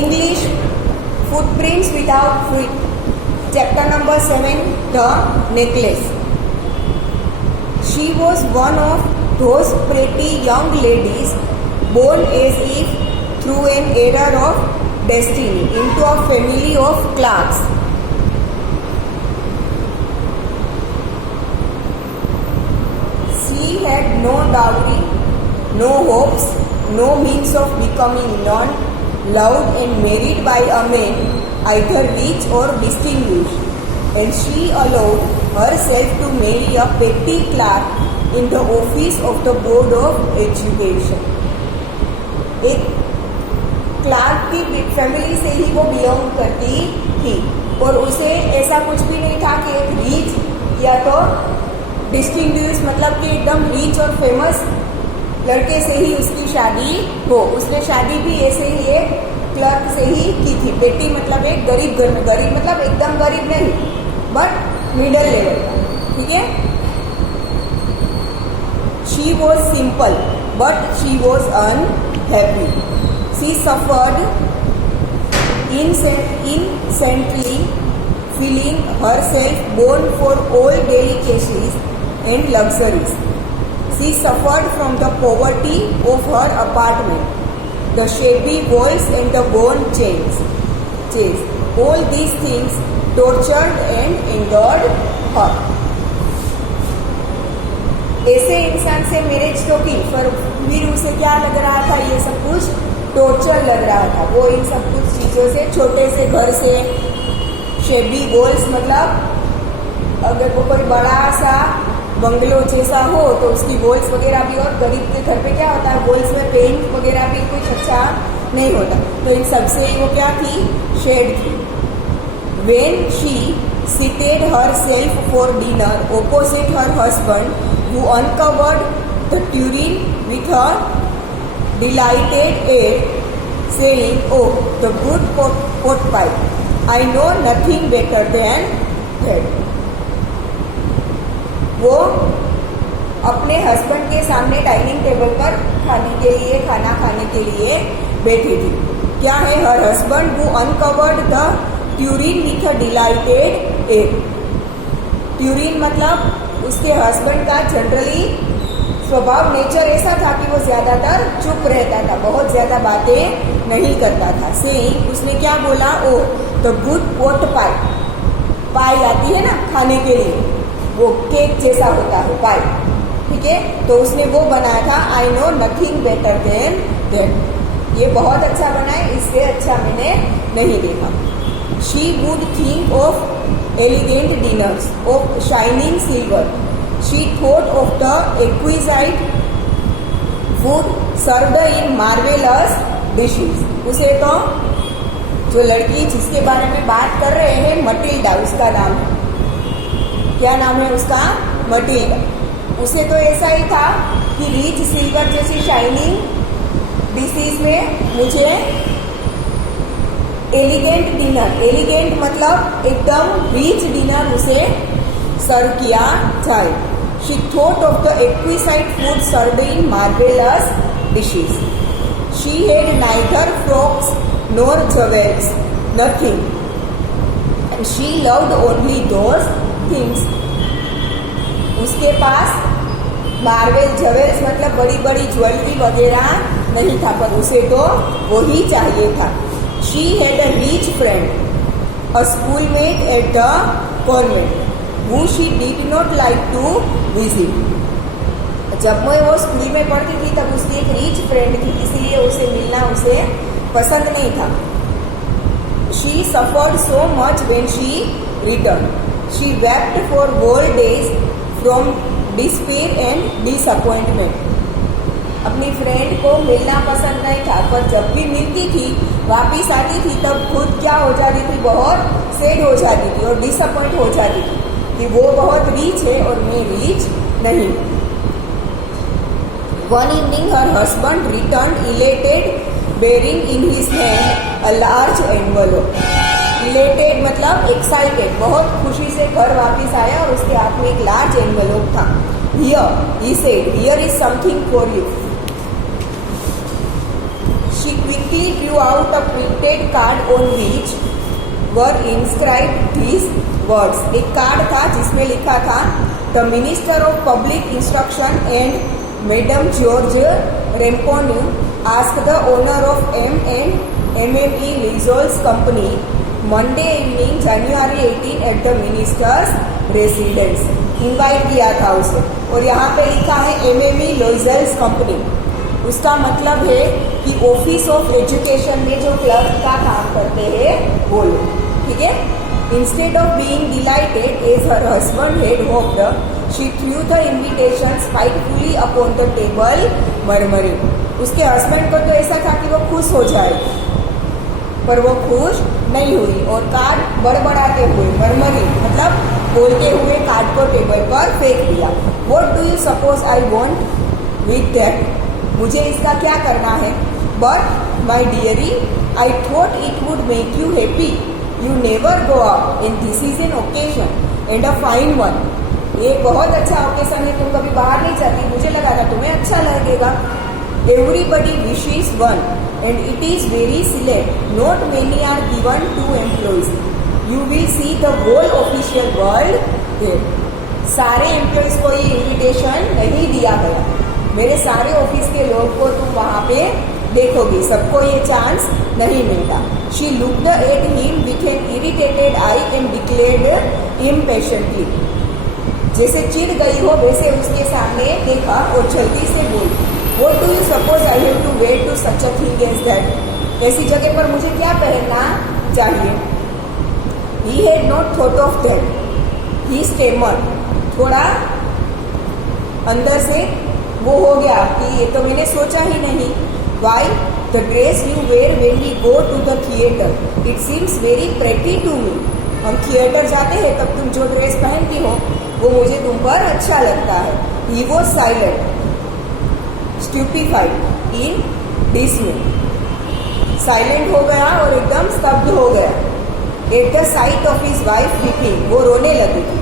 English, Footprints Without Feet. Chapter number 7, The Necklace. She was one of those pretty young ladies born as if through an error of destiny into a family of clerks. She had no dowry, no hopes, no means of becoming known, loved and married by a man either rich or distinguished, and she allowed herself to marry a petty clerk in the office of the Board of Education. एक Clark की family से ही वो belong करती थी और उसे ऐसा कुछ भी नहीं था कि एक रीच या तो डिस्टिंग्विश मतलब कि एकदम रीच और फेमस लड़के से ही उसकी शादी हो। उसने शादी भी ऐसे ही एक क्लर्क से ही की थी। बेटी मतलब एक गरीब घर में, गरीब मतलब एकदम गरीब नहीं बट मिडल लेवल का, ठीक है। She was simple but she was unhappy. She suffered incessantly, feeling herself born for all delicacies and luxuries. She suffered from the poverty of her apartment, the shabby walls and the worn chains. All these things tortured and endured her. ऐसे इंसान से marriage तो की पर फिर उसे क्या लग रहा था, ये सब कुछ टॉर्चर लग रहा था। वो इन सब कुछ चीज़ों से, छोटे से घर से, शेबी वॉल्स मतलब अगर वो कोई बड़ा सा बंगलो जैसा हो तो उसकी वॉल्स वगैरह भी, और गरीब के घर पे क्या होता है वॉल्स में पेंट वगैरह भी कुछ अच्छा नहीं होता, तो इन सबसे वो क्या थी, शेड थी। When she seated herself for dinner opposite her husband, who uncovered the tureen with her delighted air, saying, "Oh, the good pot pie! I know nothing better than that." वो अपने हस्बैंड के सामने dining table पर खाना खाने के लिए बैठी थी। क्या है, हर हस्बैंड वो uncovered the Turin with a dilated air. Turin मतलब उसके हस्बैंड का जनरली स्वभाव, नेचर ऐसा था कि वो ज्यादातर चुप रहता था, बहुत ज्यादा बातें नहीं करता था। सेइंग, उसने क्या बोला, ओ द गुड पोट पाई। पाई आती है ना खाने के लिए, वो केक जैसा होता है पाई, ठीक है। तो उसने वो बनाया था, I know nothing better than that. ये बहुत अच्छा बना है, इससे अच्छा मैंने नहीं देखा। She would think of elegant dinners of shining silver. She thought of the exquisite food served in marvellous dishes. उसे तो जो लड़की जिसके बारे में बात कर रहे हैं, मटिल्डा उसका नाम है। क्या नाम है उसका, मटिल्डा। उसे तो ऐसा ही था कि रिच सिल्वर जैसी शाइनिंग डिशेस में मुझे एलिगेंट डिनर, एलिगेंट मतलब एकदम रिच डिनर उसे सर्व किया जाए। She thought of the exquisite food served in marvellous dishes. She had neither frocks nor jewels, nothing. She loved only those things. उसके पास मार्वेल ज्वेल्स मतलब बड़ी बड़ी ज्वेलरी वगैरह नहीं था, पर उसे तो वही चाहिए था। She had a rich friend, a schoolmate at the convent, who she did not like to visit. जब वो स्कूल में पढ़ती थी तब उसकी एक रिच फ्रेंड थी, इसीलिए उसे मिलना उसे पसंद नहीं था। She suffered so much when she returned. She wept for whole days from despair and disappointment. अपनी फ्रेंड को मिलना पसंद नहीं था, पर जब भी मिलती थी, वापिस आती थी, तब खुद क्या हो जाती थी, बहुत सैड हो जाती थी और डिसअपॉइंट हो जाती थी कि वो बहुत रीच है और मैं रीच नहीं। One evening her husband returned elated, bearing in his hand a large envelope. Elated मतलब excited, बहुत खुशी से घर वापस आया और उसके हाथ में एक लार्ज एनवेलोप था। Here, he said, here is something for you. She quickly quickly drew out a printed card on which were inscribed these words. एक कार्ड था जिसमें लिखा था the minister of public instruction and madam George Ramponneau ask the honour of M&MME Lizols company Monday evening January 18 at the minister's residence. Invite किया था उसे और यहाँ पे लिखा है MME Lizols कंपनी. उसका मतलब है कि ऑफिस ऑफ एजुकेशन में जो क्लर्क का काम करते हैं वो लोग. ठीक है. Instead of being delighted as her husband had hoped she threw the invitation spitefully upon the table murmuring. उसके हस्बैंड को तो ऐसा था कि वो खुश हो जाए, पर वो खुश नहीं हुई और कार्ड बड़बड़ाते हुए मरमरिंग मतलब बोलते हुए कार्ड को टेबल पर फेंक दिया. What do you suppose I want with that. मुझे इसका क्या करना है. But my diary I thought it would make you happy. You never go out and this is an occasion and a fine one. ये बहुत अच्छा occasion है, तुम कभी बाहर नहीं जाती, मुझे लगा था तुम्हें अच्छा लगेगा. Everybody wishes one and it is very select. Not many are given to employees. You will see the whole official world there. सारे एम्प्लॉयज को ये इन्विटेशन नहीं दिया गया. मेरे सारे ऑफिस के लोग को तुम वहां पे देखोगी, सबको ये चांस नहीं मिलता. She looked at him with an irritated I and declared impatiently. जैसे चिढ़ गई हो वैसे उसके सामने देखा और जल्दी से बोली. What do you suppose I have to wear to such a thing as that. ऐसी जगह पर मुझे क्या पहनना चाहिए. He had not thought of that. He stammered. थोड़ा अंदर से वो हो गया कि ये तो मैंने सोचा ही नहीं. Why the dress you wear when we go to the theatre. It seems very pretty to me. हम थिएटर जाते हैं तब तुम जो ड्रेस पहनती हो वो मुझे तुम पर अच्छा लगता है. He was silent stupefied in dismay. Silent हो गया और एकदम स्तब्ध हो गया. At the sight of his wife weeping. वो रोने लगी थी.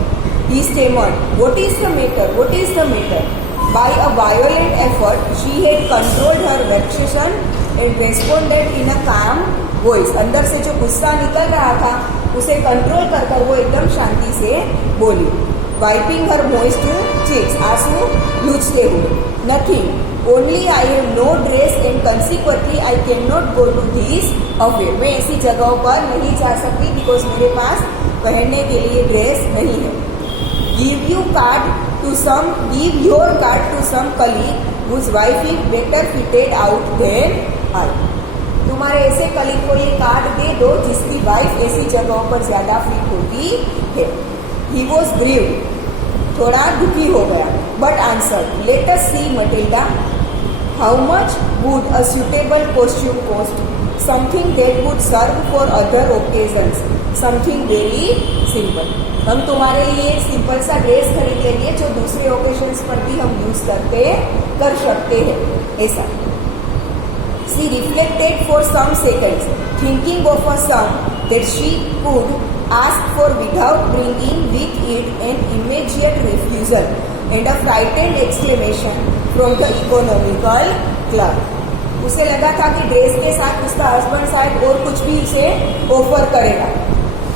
He stammered. What is the matter, what is the matter. By a violent effort, she had controlled her vexation and responded in a calm voice. अंदर से जो गुस्सा निकल रहा था उसे कंट्रोल कर कर वो एकदम शांति से बोली. Wiping her moist cheeks, आंसू लूचते हुए. Nothing. Only I have no dress and consequently I cannot go to this affair. मैं ऐसी जगहों पर नहीं जा सकती because मेरे पास पहनने के लिए ड्रेस नहीं है. Give your card to some colleague whose wife is better fitted out than I. तुम्हारे ऐसे कलीग को ये कार्ड दे दो जिसकी वाइफ ऐसी जगहों पर ज्यादा फिट होती है. He was grieved. थोड़ा दुखी हो गया. But answered, let us see Matilda. How much would a suitable costume cost? Something that would serve for other occasions. Something very simple. हम तुम्हारे लिए एक सिंपल सा ड्रेस खरीद लेंगे जो दूसरे ओकेजन्स पर भी हम यूज कर सकते हैं. ऐसा. She reflected for some seconds, thinking of a sum that she could ask for without bringing with it an immediate refusal and a frightened exclamation from the economical clerk. उसे लगा था कि ड्रेस के साथ उसका हस्बैंड शायद और कुछ भी उसे ऑफर करेगा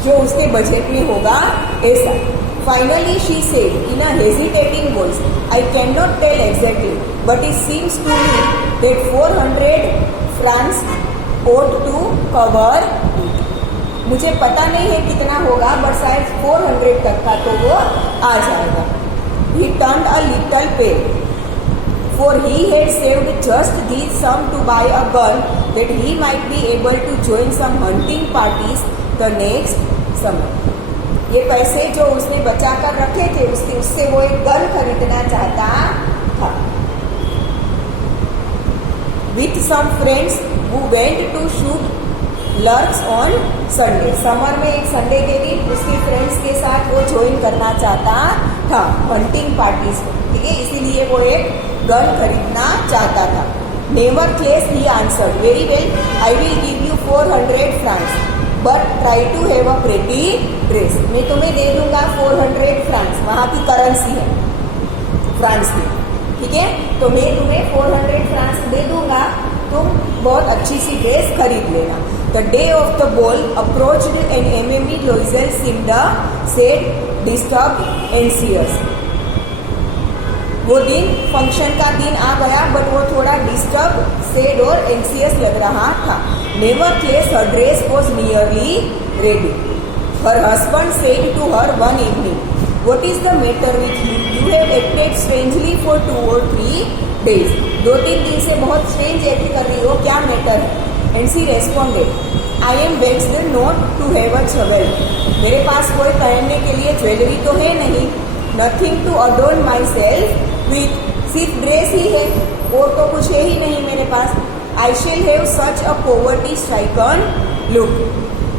जो उसके बजट में होगा. ऐसा. Finally she said in a hesitating voice, I can not tell exactly but it seems to me that 400 francs ought to cover it. मुझे पता नहीं है कितना होगा बट शायद 400 तक का तो वो आ जाएगा. He turned a little pale, for he had saved just this sum to buy a gun that he might be able to join some hunting parties the next summer. ये पैसे जो उसने बचा कर रखे थे उससे वो एक गन खरीदना चाहता था. With some friends who went to shoot larks on Sunday. Summer में एक संडे के दिन उसके फ्रेंड्स के साथ वो ज्वाइन करना चाहता था हंटिंग पार्टीज में. ठीक है. इसीलिए वो एक गन खरीदना चाहता था. Nevertheless he answered, very well, I will give you 400 francs. But try to have a pretty dress. मैं तुम्हें दे दूंगा 400 फ्रांस. वहाँ की करेंसी है फ्रांस की. ठीक है. तो मैं तुम्हें 400 फ्रांस दे दूंगा. तुम बहुत अच्छी सी ड्रेस खरीद लेना। The day of the ball approached and Mme Loisel seemed sad disturbed anxious. वो दिन, फंक्शन का दिन आ गया, बट वो थोड़ा डिस्टर्ब, सेड और एंसियस लग रहा था। Nevertheless her dress was nearly ready. Her husband said to her one evening, "What is the matter with you? You have acted strangely for 2 or 3 days." 2-3 दिन से बहुत स्ट्रेंज एक्ट कर रही हो, क्या मैटर है? And she responded, "I am vexed not to have a jewel." मेरे पास कोई पहनने के लिए ज्वेलरी तो है नहीं। "Nothing to adorn myself with." सिर्फ ड्रेस ही है, और तो कुछ है ही नहीं मेरे पास। "I shall have such a poverty stricken look."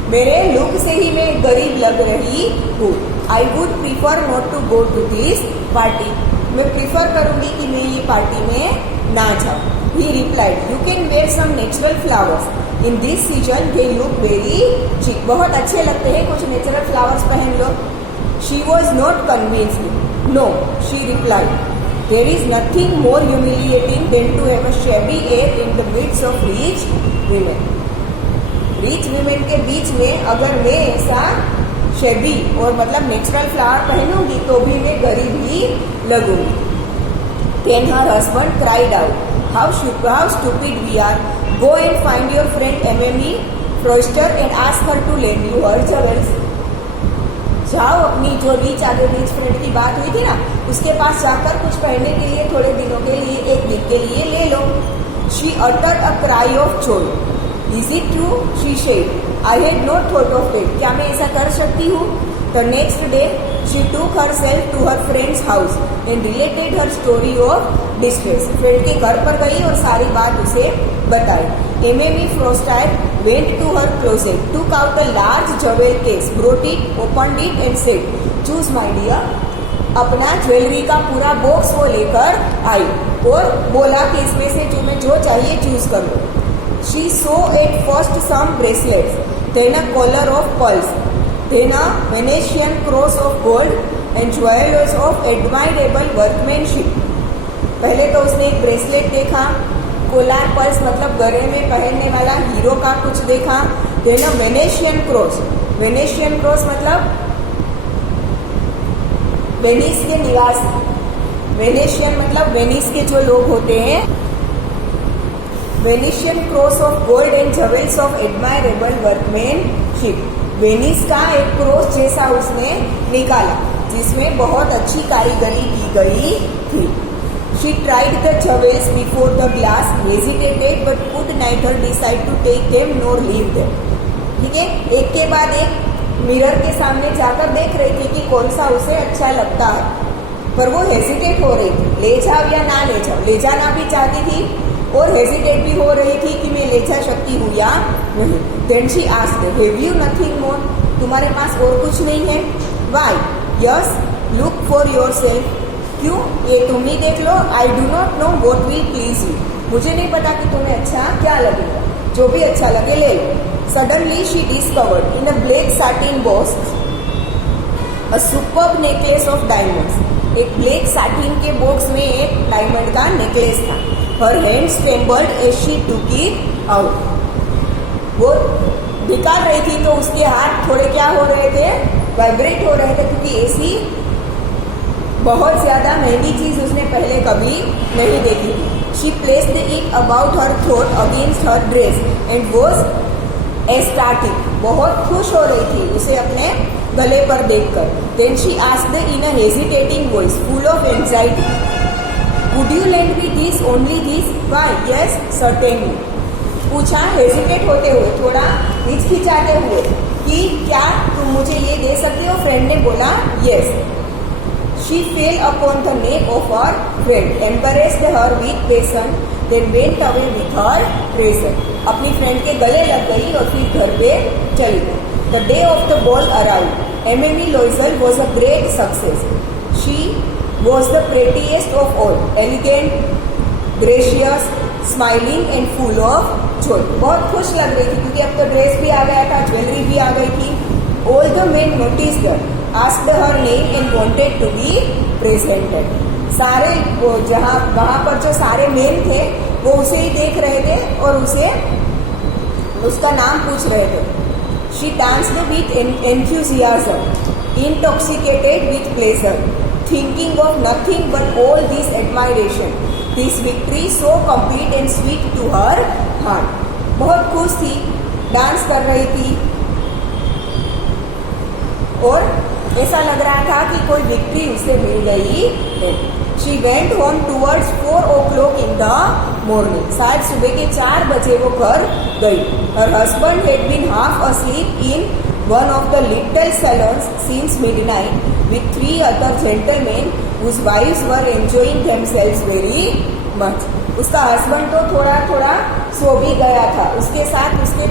मेरे लुक से ही मैं गरीब लग रही हूँ। "I would prefer not to go to this party." मैं प्रीफर करूंगी कि मैं ये पार्टी में ना जाऊँ। He replied, "You can wear some natural flowers. In this season they look very cheap." बहुत अच्छे लगते हैं, कुछ नेचुरल फ्लावर्स पहन लो। She was not convinced. "No," she replied. "There is nothing more humiliating than to have a shabby air in the midst of rich women." Rich women के बीच में अगर मैं ऐसा शेबी और मतलब नेचुरल फ्लावर पहनूंगी तो भी मैं गरीब ही लगूंगी। Then her husband cried out, how stupid we are. Go and find your friend Emily Foster and ask her to lend you her jewels." जाओ, अपनी जो रिच फ्रेंड की बात हुई थी ना, उसके पास जाकर कुछ पहनने के लिए थोड़े दिनों के लिए, एक दिन के लिए ले लो। She uttered a cry of joy. "Is it true?" she said. "I had not thought of it." क्या मैं ऐसा कर सकती हूँ? The next day, she took herself to her friend's house and related her story of distress. Friend के घर पर गई और सारी बात उसे बताई। Emily Foster went to her closet, took out a large jewel case, brought it, opened it and said, "Choose my dear." अपना ज्वेलरी का पूरा बॉक्स वो लेकर आई और बोला कि इसमें से तुम्हें जो चाहिए चूज कर लो। She saw at first some bracelets, then a collar of pearls, then a Venetian cross of gold and jewels of admirable workmanship. पहले तो उसने एक ब्रेसलेट देखा, कोलार पर्स मतलब गले में पहनने वाला हीरो का कुछ देखा, then a Venetian cross. Venetian cross मतलब वेनिस के निवासी, वेनेशियन मतलब वेनिस के जो लोग होते हैं। Venetian cross of gold and jewels of admirable workmanship. Venice का एक क्रॉस जैसा उसने निकाला जिसमें बहुत अच्छी कारीगरी की गई थी। She tried the jewels before the glass, hesitated but could neither decide to take them nor leave them. ठीक है, एक के बाद एक मिरर के सामने जाकर देख रही थी कि कौन सा उसे अच्छा लगता है, पर वो हेजिटेट हो रही थी, ले जाओ या ना ले जाओ। ले जाना भी चाहती थी और हेजिटेट भी हो रही थी कि मैं ले जा सकती हूँ या नहीं। Then she asked, "Have you nothing more?" तुम्हारे पास और कुछ नहीं है? Why? Yes, look for yourself. क्यों? ये तुम ही देख लो। I do not know what will please you. मुझे नहीं पता कि तुम्हें अच्छा क्या लगेगा, जो भी अच्छा लगे ले लो। Suddenly she discovered in a black satin box a superb necklace of diamonds. एक ब्लैक सैटिन के बॉक्स में एक डायमंड का नेकलेस था। Her hands trembled as she took it out. वो निकाल रही थी तो उसके हाथ थोड़े क्या हो रहे थे, वाइब्रेट हो रहे थे, क्योंकि ऐसी बहुत ज्यादा महंगी चीज उसने पहले कभी नहीं देखी थी। She placed it about her throat against her dress and was ecstatic. बहुत खुश हो रही थी उसे अपने गले पर देखकर। Then she asked in a hesitating voice, full of anxiety, "Would you lend me this, only this?" Why? Yes, certainly. पूछा हेजिटेट होते हुए, थोड़ा हिचकिचाते हुए कि क्या तुम मुझे ये दे सकते हो? फ्रेंड ने बोला yes. She fell upon the neck of her friend, embraced her with passion, then went away with her present. अपनी फ्रेंड के गले लग गई और फिर घर पे चली गई। The day of the ball arrived. Emily Loisel was a great success. She was the prettiest of all, elegant, gracious, smiling and full of joy. बहुत खुश लग रही थी क्योंकि अब तो ड्रेस भी आ गया था, ज्वेलरी भी आ गई थी। All the men noticed her, asked her name and wanted to be presented. सारे जहाँ वहाँ पर जो सारे मेन थे वो उसे ही देख रहे थे और उसे उसका नाम पूछ रहे थे. She danced with enthusiasm, intoxicated with pleasure, thinking of nothing but all this admiration, this victory so complete and sweet to her heart. बहुत खुश थी, डांस कर रही थी और ऐसा लग रहा था कि कोई विक्ट्री उसे मिल गई है. She went home towards 4 o'clock in the morning. शायद सुबह के 4 बजे वो घर गई. Her husband had been half asleep in one of the little salons since midnight with 3 other gentlemen whose wives were enjoying themselves very much. उसका husband तो थोड़ा थोड़ा सो भी गया था. उसके साथ उसके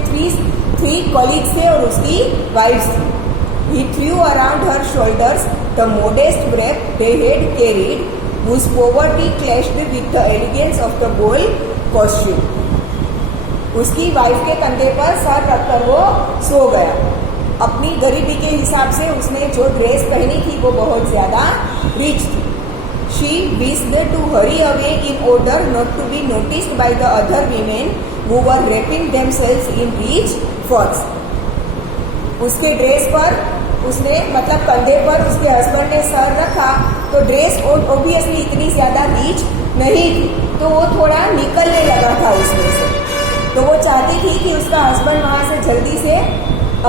3 कॉलीग्स थे और उसकी वाइफ्स थी. He threw around her shoulders the modest wrap they had carried, whose poverty clashed with the elegance of the bold costume. उसकी वाइफ के कंधे पर सर रखकर वो सो गया. अपनी गरीबी के हिसाब से उसने जो ड्रेस पहनी थी वो बहुत ज्यादा रिच थी. She wished to hurry away in order not to be noticed by the other women who were wrapping themselves in rich furs. उसके ड्रेस पर उसने मतलब कंधे पर उसके हस्बैंड ने सर रखा तो ड्रेस ओबियसली इतनी ज्यादा रिच नहीं थी, तो वो थोड़ा निकलने लगा था उसमें से. तो वो चाहती थी कि उसका हस्बैंड वहां से जल्दी से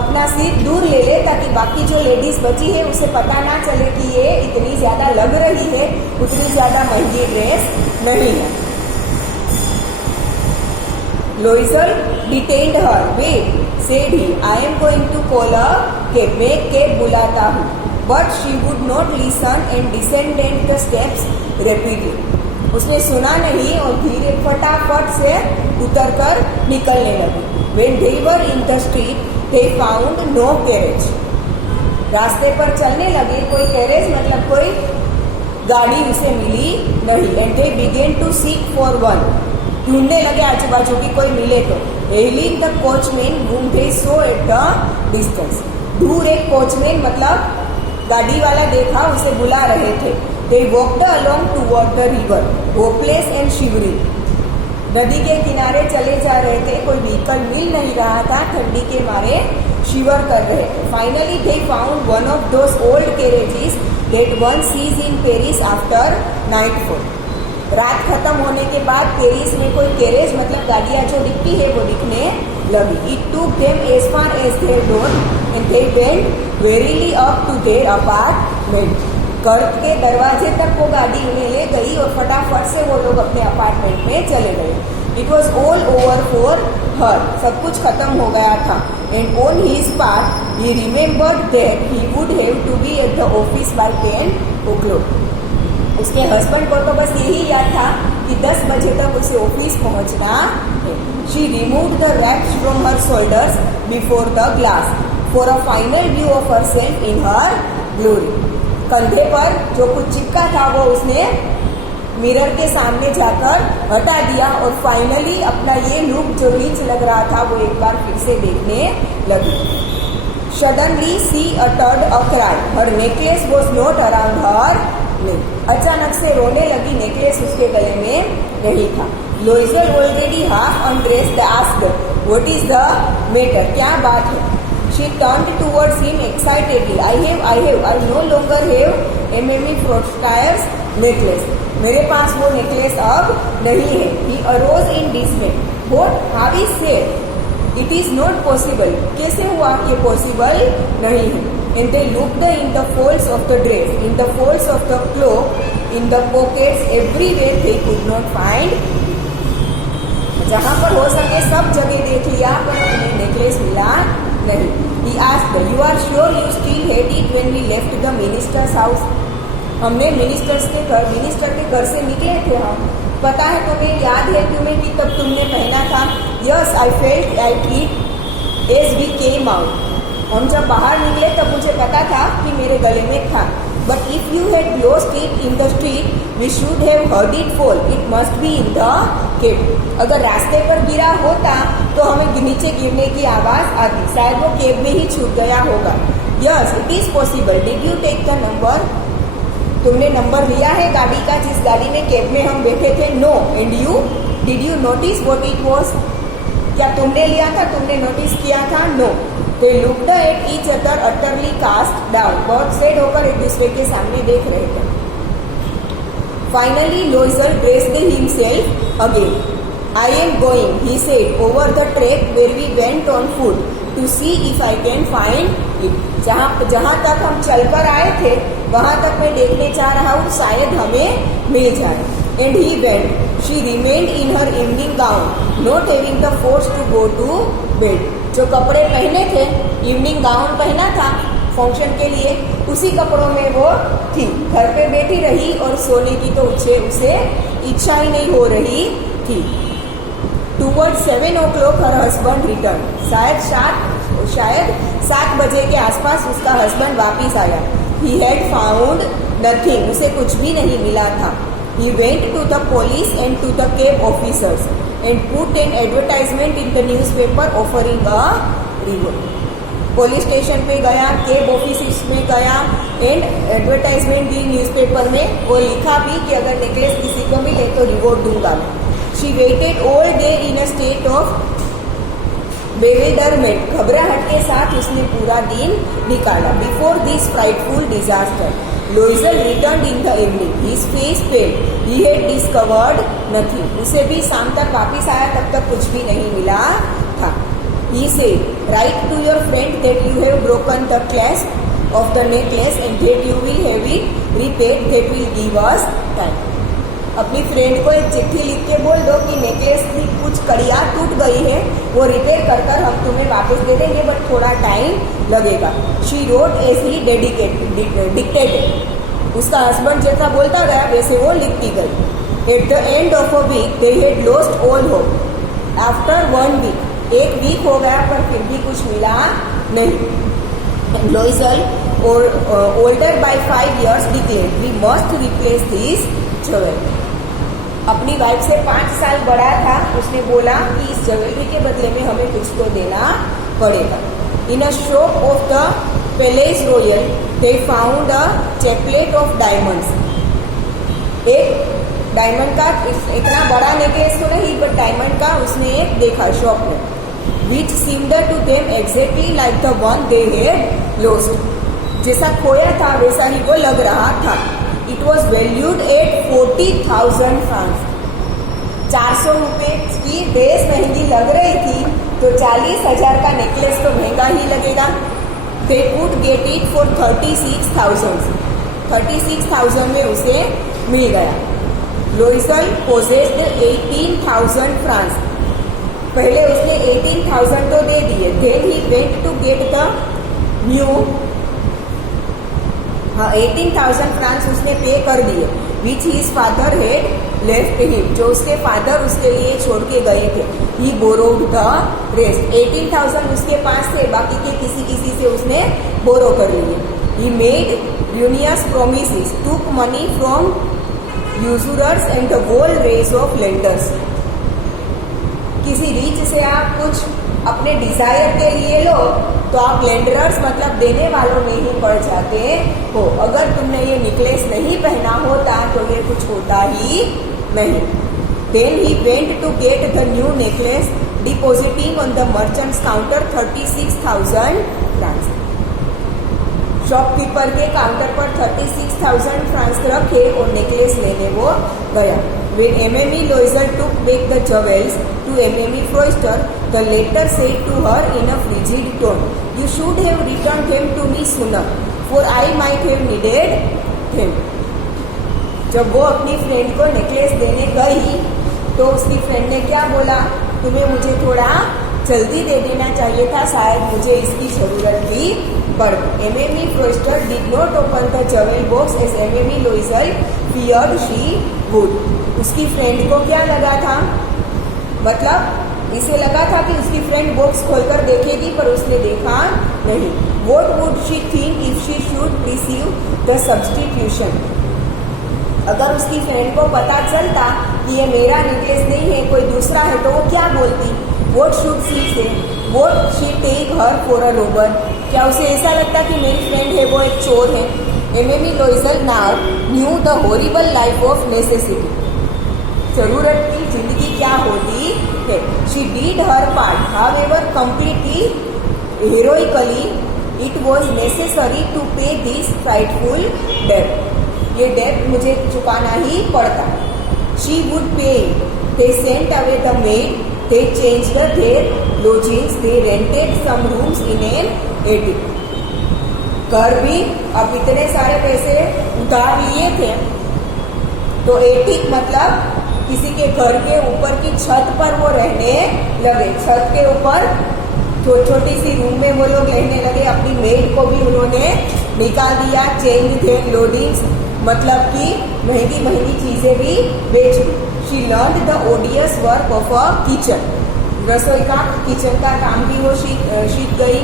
अपना सीट दूर ले ले ताकि बाकी जो लेडीज बची है उसे पता ना चले कि ये इतनी ज्यादा लग रही है, उतनी ज्यादा महंगी ड्रेस नहीं है. Loisel detained her. Wait, said he. I am going to call a cab. मैं कैब बुलाता हूँ. But she would not listen and descended the steps rapidly. उसने सुना नहीं और धीरे फटाफट से उतरकर निकलने लगी. When they were in the street, they found no carriage. रास्ते पर चलने लगे, कोई कैरेज मतलब कोई गाड़ी उसे मिली नहीं. And they began to seek for one. ढूंढने लगे आजू बाजू की कोई मिले तो. Hailing the coachman whom they saw at the distance. दूर एक कोचमैन मतलब गाड़ी वाला देखा, उसे बुला रहे थे. They walked along toward the river, hopeless and shivering. नदी के किनारे चले जा रहे थे, कोई व्हीकल मिल नहीं रहा था, ठंडी के मारे शिवर कर रहे थे. Finally they found one of those old carriages that one sees in Paris after nightfall. रात खत्म होने के बाद पेरिस में कोई कैरेज मतलब गाड़ियां जो दिखती है वो दिखने लगी. It took them as far as their door and they went wearily up to their apartment. घर के दरवाजे तक वो गाड़ी उन्हें ले गई और फटाफट से वो लोग अपने अपार्टमेंट में चले गए. It was all over for her. सब कुछ खत्म हो गया था. And on his part, he remembered that he would have to be at the office by 10 o'clock. उसके हस्बैंड को तो बस यही याद था कि 10 बजे तक उसे ऑफिस पहुंचना है. She removed the wraps from her shoulders before the glass for a final view of herself in her glory. कंधे पर जो कुछ चिपका था वो उसने मिरर के सामने जाकर हटा दिया और फाइनली अपना ये लुक जो रिच लग रहा था वो एक बार फिर से देखने लगी. Suddenly she uttered a cry. Her necklace was not around her neck. अचानक से रोने लगी. नेकलेस उसके गले में नहीं था. Loisel already half undressed asked, "What is the matter? क्या बात है?" She turned towards him excitedly. I no longer have M.M.E. Frostier's necklace. मेरे पास वो नेकलेस अब नहीं है. He arose in dismay. What? How is it? It is not possible. कैसे हुआ ये पॉसिबल नहीं है. And they looked in the folds of the dress, in the folds of the cloak, in the pockets, everywhere they could not find. जहाँ पर हो सके सब जगह देख लिया पर उन्हें नेकलेस मिला नहीं. He asked, "You are sure you still had it when we left the minister's house?" हमने मिनिस्टर के घर से निकले थे हम. पता है तुम्हें, याद है तुम्हें कि तब तुमने पहना था. Yes, I felt like it as we came out. हम जब बाहर निकले तब मुझे पता था कि मेरे गले में था. But if you had lost it in the street, we should have heard it fall. It must be in the cab. अगर रास्ते पर गिरा होता तो हमें नीचे गिरने की आवाज आती. शायद वो केब में ही छूट गया होगा. Yes, it is possible. Did you take the number? तुमने नंबर लिया है गाड़ी का जिस गाड़ी में केब में हम बैठे थे? No. And you? Did you notice what it was? क्या तुमने लिया था, तुमने नोटिस किया था? No. They looked at each other utterly cast down, बहुत सेड होकर एक दूसरे के सामने देख रहे थे। Finally Loisel dressed himself again. I am going, he said, over the track where we went on foot to see if I can find it. जहाँ तक हम चलकर आए थे वहाँ तक मैं देखने चाह रहा हूँ, शायद हमें मिल जाए। And he went. She remained in her evening gown, not having the force to go to bed. जो कपड़े पहने थे, इवनिंग गाउन पहना था फंक्शन के लिए, उसी कपड़ों में वो थी, घर पे बैठी रही और सोने की तो उसे इच्छा ही नहीं हो रही थी। Towards 7 o'clock her husband returned. शायद 7 बजे के आसपास उसका हस्बैंड वापिस आया। He had found nothing. उसे कुछ भी नहीं मिला था। He went to the police and to the cab officers and put an advertisement in the newspaper offering a reward. Police station पे गया, केब ऑफिस में गया एंड एडवर्टाइजमेंट दी न्यूज़पेपर में, वो लिखा भी कि अगर नेकलेस किसी को मिले तो रिवॉर्ड दूंगा मैं। She waited all day in a state of bewilderment. घबराहट के साथ उसने पूरा दिन निकाला। Before this frightful disaster, Loisel returned in the evening. His face pale. He had discovered nothing. उसे भी शाम तक वापिस आया, तब तक कुछ भी नहीं मिला था। He said, write to your friend that you have broken the clasp of the necklace and that you will have it repaired. That will give us time. अपनी फ्रेंड को एक चिट्ठी लिख के बोल दो कि नेकलेस की कुछ कड़ियाँ टूट गई है, वो रिपेयर कर हम तुम्हें वापस दे देंगे, बट थोड़ा टाइम लगेगा। She wrote as he dictated. उसका हस्बैंड जैसा बोलता गया वैसे वो लिखती गई। At the end of a week they had lost all hope. After 1 week, 1 week हो गया पर फिर भी कुछ मिला नहीं। Loisel older by 5 years declared, we must replace this jewel. अपनी वाइफ से 5 साल बड़ा था, उसने बोला कि इस ज्वेलरी के बदले में हमें कुछ तो देना पड़ेगा। In a shop of the Palais Royal they found a chaplet of diamonds. एक डायमंड का इतना बड़ा नेकलेस तो नहीं, बट डायमंड का उसने एक देखा शॉप में, which seemed to them exactly like the one they had lost. जैसा खोया था वैसा ही वो लग रहा था। It was valued at 40,000 francs. 400 रुपये की बेस महंगी लग रही थी, तो 40,000 का नेकलेस तो महंगा ही लगेगा। They could get it for 36,000। 36,000 में उसे मिल गया। Loisel possessed 18,000 francs. पहले उसने 18,000 तो दे दिए। Then he went to get the new 18,000 francs उसने पे कर दिए, which his father had left him, जो उसके फादर उसके लिए छोड़ के गए थे। ही बोरोड द रेस्ट। 18,000 उसके पास थे, बाकी के किसी से उसने बोरो कर लिए। He made ruinous promises, took money from usurers and the whole race of lenders. किसी रीच से आप कुछ अपने डिजायर के लिए लो तो आप लेंडरर्स मतलब देने वालों में ही पड़ जाते हो। अगर तुमने ये नेकलेस नहीं पहना होता तो ये कुछ होता ही नहीं। Then he went to get the new necklace, depositing on the merchant's counter 36,000 francs. Shopkeeper के काउंटर पर 36,000 फ्रांस रखे और नेकलेस लेने वो गया। When Mamie Loisel took back the jewels to Mamie Foister, the latter said to her in a frigid tone, "You should have returned them to me sooner, for I might have needed them." जब वो अपनी friend को necklace देने गई तो उसकी friend ने क्या बोला, तुम्हें मुझे थोड़ा जल्दी दे देना चाहिए था, शायद मुझे इसकी जरूरत भी पड़। Mamie Foister did not open the jewel box as Mamie Loisel feared she would. उसकी फ्रेंड को क्या लगा था, मतलब इसे लगा था कि उसकी फ्रेंड बॉक्स खोलकर देखेगी, पर उसने देखा नहीं। What would she think if she should receive the substitution? अगर उसकी फ्रेंड को पता चलता कि ये मेरा नेकलेस नहीं है, कोई दूसरा है, तो वो क्या बोलती? What should she say? Would she take her for a robber? क्या उसे ऐसा लगता कि मेरी फ्रेंड है वो एक चोर है? Mamie Loisel now knew the horrible life of necessity. जरूरत की जिंदगी क्या होती है। She did her part however completely heroically. It was necessary to pay this frightful debt. ये डेट मुझे चुकाना ही पड़ता। She would pay. They sent away the maid. They changed their lodgings. They rented some rooms in an attic. घर भी अब इतने सारे पैसे उधार लिए थे, तो एटिक मतलब किसी के घर के ऊपर की छत पर वो रहने लगे। छत के ऊपर छोटी सी रूम में वो लोग रहने लगे। अपनी मेड को भी उन्होंने निकाल दिया। चेंज थे लोडिंग्स मतलब कि महंगी महंगी चीजें भी बेच दी। She learn the odious work of a kitchen. रसोई का किचन का काम भी वो सीख गई।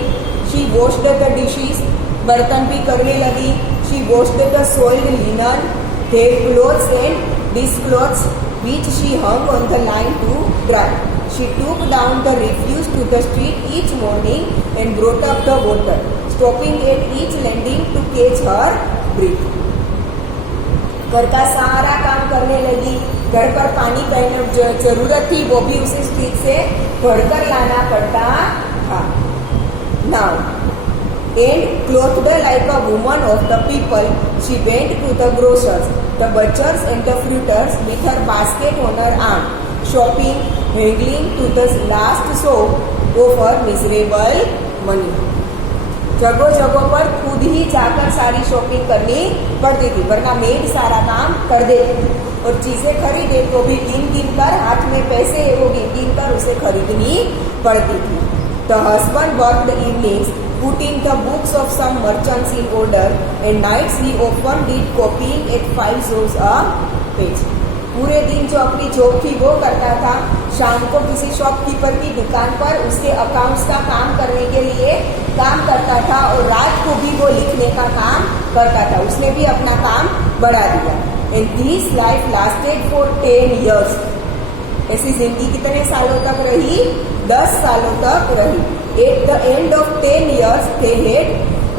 शी वॉश्ड द डिशेस, बर्तन भी करने लगी। She washed the सोइल्ड linen, their clothes and dish clothes which she hung on the line to dry. She took down the refuse to the street each morning and brought up the water, stopping at each landing to catch her breath. घर का सारा काम करने लगी। घर पर पानी पहने जो जरूरत थी वो भी उसे स्ट्रीट से भरकर लाना पड़ता था। Now, and clothed like a woman of the people, she went to the grocers, the butchers and the fruiters with her basket on her arm, shopping, haggling to the last sou of her miserable money. जगह जगह पर खुद ही जाकर सारी shopping करनी पड़ती थी, वरना मेड सारा काम कर देती थी। और चीजें खरीदे तो भी गिन गिन कर, हाथ में पैसे वो गिन गिन कर उसे खरीदनी पड़ती थी। The husband worked the evenings, putting the books of some merchants in order, and nights he often did copying at 5 sous a page. पूरे दिन जो अपनी जॉब थी वो करता था, शाम को किसी शॉपकीपर की दुकान पर उसके अकाउंट्स का काम करने के लिए काम करता था, और रात को भी वो लिखने का काम करता था। उसने भी अपना काम बढ़ा दिया। And this life lasted for 10 years. ऐसी जिंदगी कितने सालों तक रही? 10 सालों तक रही। At the end of 10 years they had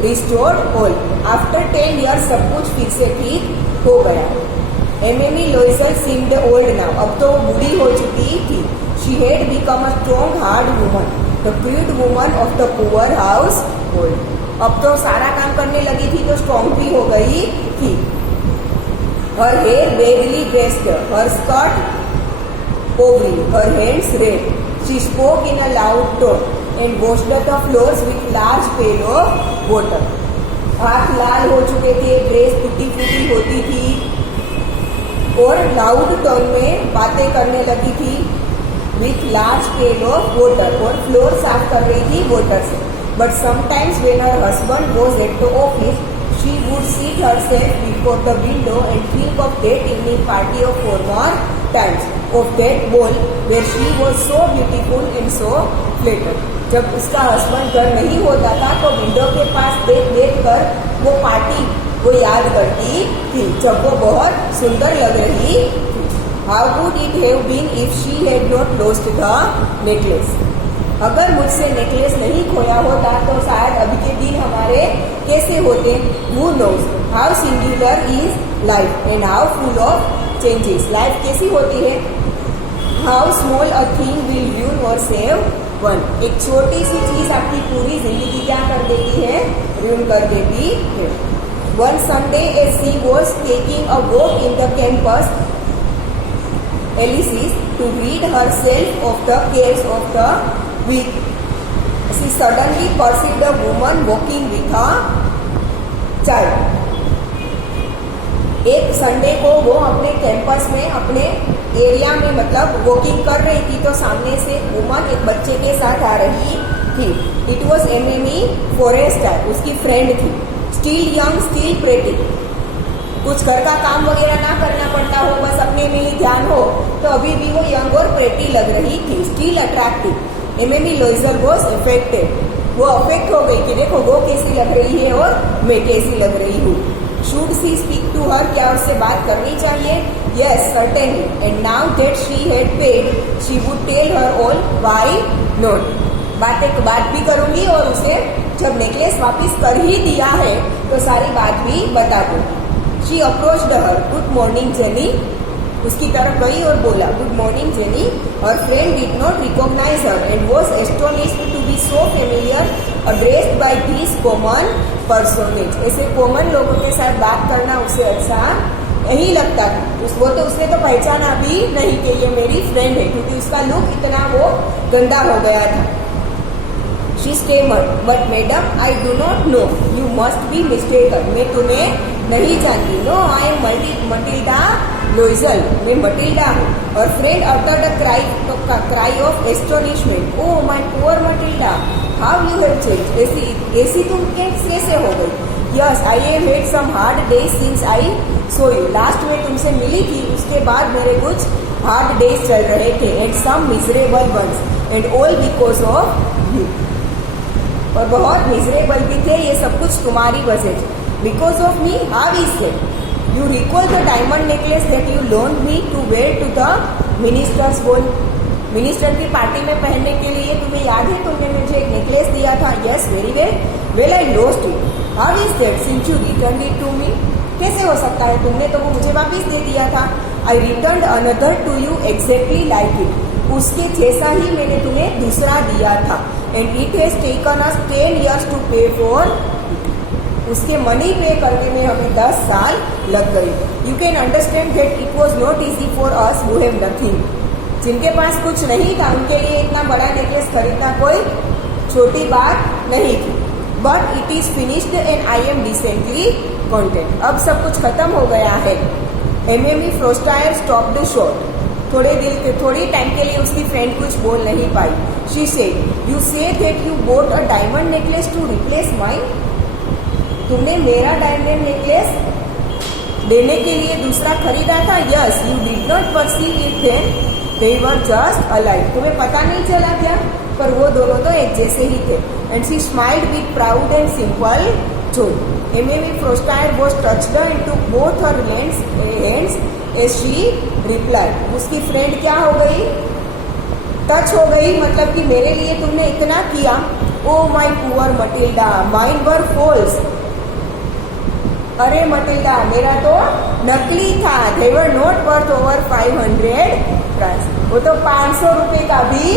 restored all. After 10 years सब कुछ फिर से ठीक हो गया। Mamie Loisel seemed old now. अब तो वो बूढ़ी हो चुकी थी। She had become a strong, hard woman, the crude woman of the poor household. अब तो सारा काम करने लगी थी तो स्ट्रॉन्ग भी हो गई थी। Her hair vaguely dressed, her skirt powdery, her hands red. She spoke in a loud tone and washed the floors with large pail of water. हाथ लाल हो चुके थे, ड्रेस टूटी फूटी होती थी और लाउड टोन में बातें करने लगी थी। With large pail of water, और फ्लोर साफ कर रही थी वाटर से। But sometimes when her husband was at the office, she would seat herself before the window and think of that evening party of former times, of that ball where she was so beautiful and so flattered. जब उसका husband घर नहीं होता था तो window के पास देख देख कर वो पार्टी वो याद करती थी जब वो बहुत सुंदर लग रही थी। How would it have been if she had not lost the necklace. अगर मुझसे नेकलेस नहीं खोया होता तो शायद अभी के दिन हमारे कैसे होते। Who knows how singular is life and how full of changes. Life कैसी होती है। How small a thing will ruin और सेव वन। एक छोटी सी चीज आपकी पूरी जिंदगी क्या कर देती है, ruin कर देती है। One Sunday as she was taking a walk in the campus Elysis to rid herself of the cares of the week, she suddenly perceived a woman walking with a child. एक Sunday को वो अपने campus में अपने area में मतलब walking कर रही थी तो सामने से वुमन एक बच्चे के साथ आ रही थी। इट वॉज एमेमी फॉरेस्टर, उसकी फ्रेंड थी। स्टिल यंग स्टिल प्रेटी, कुछ घर का काम वगैरह ना करना पड़ता हो, बस अपने में ही ध्यान हो, तो अभी भी वो यंग और प्रेटी लग रही थी। Still attractive. M M E Loisel was affected, वो अफेक्ट हो गई कि देखो वो कैसी लग रही है और मैं कैसी लग रही हूँ। Should she speak to her, क्या उससे बात करनी चाहिए। Yes certainly, and now that she had paid she would tell her all, why not. बात भी करूंगी और उसे जब नेकलेस वापस कर ही दिया है तो सारी बात भी बता दूंगी। She approached her, good morning Jenny, उसकी तरफ गई और बोला, good morning Jenny. Her friend did not recognise her and was astonished to be so familiar addressed by this common personage. ऐसे कॉमन लोगों के साथ बात करना उसे अच्छा नहीं लगता था। वो तो उसने तो पहचाना भी नहीं कि ये मेरी फ्रेंड है, क्योंकि उसका लुक इतना वो गंदा हो गया था। She stammered, but madam, I do not know. You must be mistaken. मैं तुम्हें नहीं जानती। No, I am Matilda Loisel. मैं मटिल्डा हूँ। Her friend uttered a cry of astonishment. Oh, my poor Matilda, how you have changed. ऐसी तुम कैसे हो गई? Yes, I have had some hard days since I saw you. Last में तुमसे मिली थी, उसके बाद मेरे कुछ hard days चल रहे थे, and some miserable ones, and all because of you. और बहुत मिजरेबल भी थे, ये सब कुछ तुम्हारी वजह से। Because of me, how is that? You recall the diamond necklace that you loaned me to wear to the minister's ball. Minister की पार्टी में पहनने के लिए तुम्हें याद है, तुमने मुझे एक नेकलेस दिया था। Yes, very well. Well, I lost it. How is that since you return it to me? कैसे हो सकता है, तुमने तो वो मुझे वापिस दे दिया था। I return another to you exactly like it. उसके जैसा ही मैंने तुम्हें दूसरा दिया था। And it has taken us 10 years to pay for. उसके मनी पे करने में हमें 10 साल लग गई। You can understand that it was not easy for us who have nothing. जिनके पास कुछ नहीं था, उनके लिए इतना बड़ा नेकलेस खरीदना कोई छोटी बात नहीं थी। But it is finished and I am decently content. अब सब कुछ खत्म हो गया है। M M E Forestier stopped short. थोड़ी टाइम के लिए उसकी फ्रेंड कुछ बोल नहीं पाई। She said, you say that you bought a diamond necklace to replace mine. तुमने मेरा डायमंड नेकलेस देने के लिए दूसरा खरीदा था। Yes, you did not perceive it then they were just alike. तुम्हें पता नहीं चला क्या? पर वो दोनों तो एक जैसे ही थे। And she smiled with proud and simple joy. M M E Forestier was touched and to both her hands as she reply. उसकी फ्रेंड क्या हो गई? टच हो गई, मतलब कि मेरे लिए तुमने इतना किया। Oh my poor Matilda, mine were false. अरे मटिल्डा, मेरा तो नकली था। They were not worth over 500 price. वो तो 500 रुपए का भी